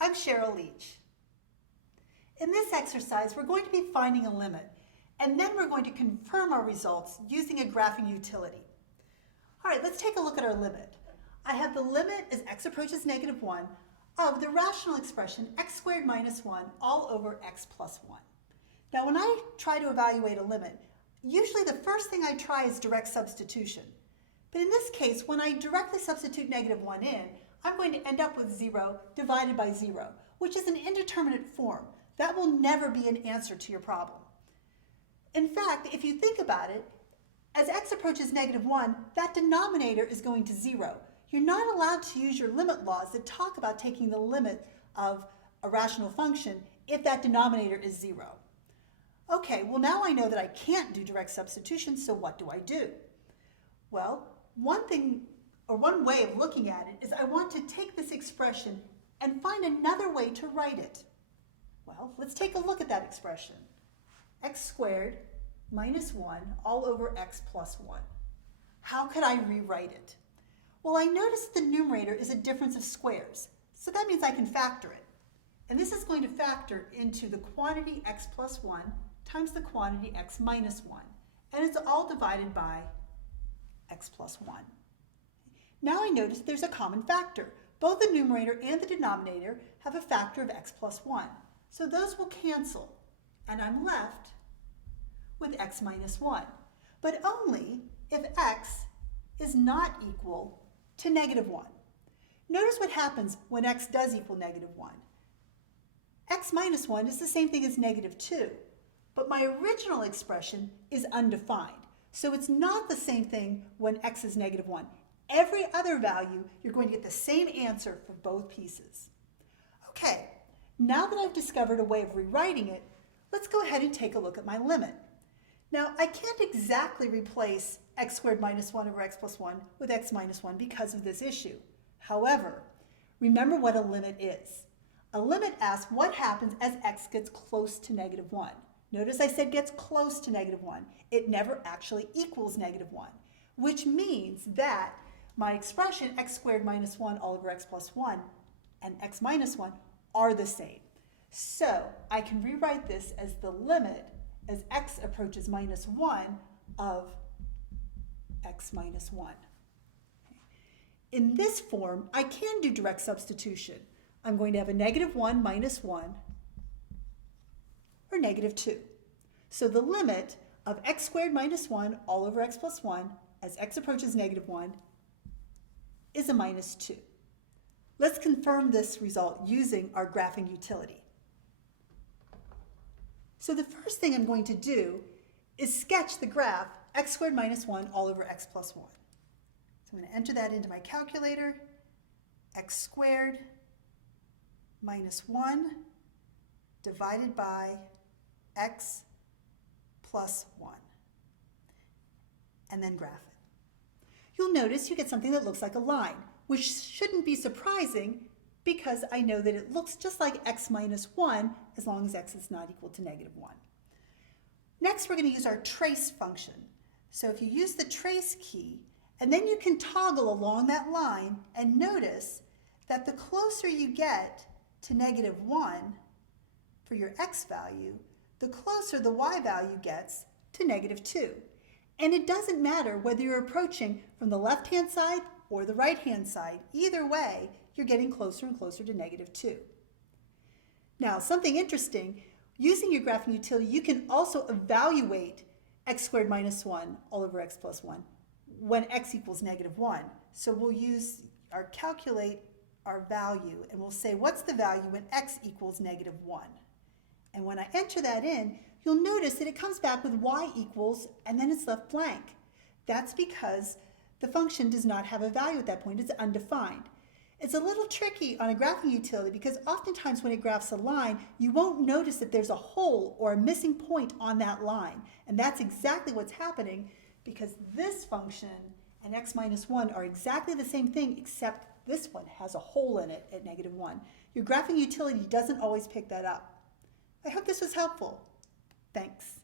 I'm Cheryl Leach. In this exercise, we're going to be finding a limit, and then we're going to confirm our results using a graphing utility. All right, let's take a look at our limit. I have the limit as x approaches -1 of the rational expression x squared minus 1 all over x plus 1. Now, when I try to evaluate a limit, usually the first thing I try is direct substitution. But in this case, when I directly substitute -1 in, I'm going to end up with 0 divided by 0, which is an indeterminate form. That will never be an answer to your problem. In fact, if you think about it, as x approaches -1, that denominator is going to 0. You're not allowed to use your limit laws that talk about taking the limit of a rational function if that denominator is 0. Okay, well now I know that I can't do direct substitution, so what do I do? Well, one way of looking at it is I want to take this expression and find another way to write it. Well, let's take a look at that expression. X squared minus 1 all over x plus 1. How could I rewrite it? Well, I noticed the numerator is a difference of squares, so that means I can factor it. And this is going to factor into the quantity x plus 1 times the quantity x minus 1. And it's all divided by x plus 1. Now I notice there's a common factor. Both the numerator and the denominator have a factor of x plus 1. So those will cancel, and I'm left with x minus 1. But only if x is not equal to -1. Notice what happens when x does equal -1. X minus 1 is the same thing as -2, but my original expression is undefined. So it's not the same thing when x is -1. Every other value, you're going to get the same answer for both pieces. Okay, now that I've discovered a way of rewriting it, let's go ahead and take a look at my limit. Now, I can't exactly replace x squared minus 1 over x plus 1 with x minus 1 because of this issue. However, remember what a limit is. A limit asks what happens as x gets close to -1. Notice I said gets close to -1. It never actually equals -1, which means that my expression x squared minus 1 all over x plus 1 and x minus 1 are the same. So I can rewrite this as the limit as x approaches -1 of x minus 1. In this form, I can do direct substitution. I'm going to have a -1 minus 1 or -2. So the limit of x squared minus 1 all over x plus 1 as x approaches -1 is a -2. Let's confirm this result using our graphing utility. So the first thing I'm going to do is sketch the graph x squared minus 1 all over x plus 1. So I'm going to enter that into my calculator. X squared minus 1 divided by x plus 1. And then graph it. You'll notice you get something that looks like a line, which shouldn't be surprising because I know that it looks just like x minus 1 as long as x is not equal to -1. Next, we're going to use our trace function. So if you use the trace key, and then you can toggle along that line and notice that the closer you get to -1 for your x value, the closer the y value gets to -2. And it doesn't matter whether you're approaching from the left-hand side or the right-hand side. Either way, you're getting closer and closer to -2. Now, something interesting, using your graphing utility, you can also evaluate x squared minus 1 all over x plus 1 when x equals -1. So we'll use our calculate our value, and we'll say, what's the value when x equals -1? And when I enter that in, you'll notice that it comes back with y equals, and then it's left blank. That's because the function does not have a value at that point. It's undefined. It's a little tricky on a graphing utility because oftentimes when it graphs a line, you won't notice that there's a hole or a missing point on that line. And that's exactly what's happening because this function and x minus 1 are exactly the same thing, except this one has a hole in it at -1. Your graphing utility doesn't always pick that up. I hope this was helpful. Thanks.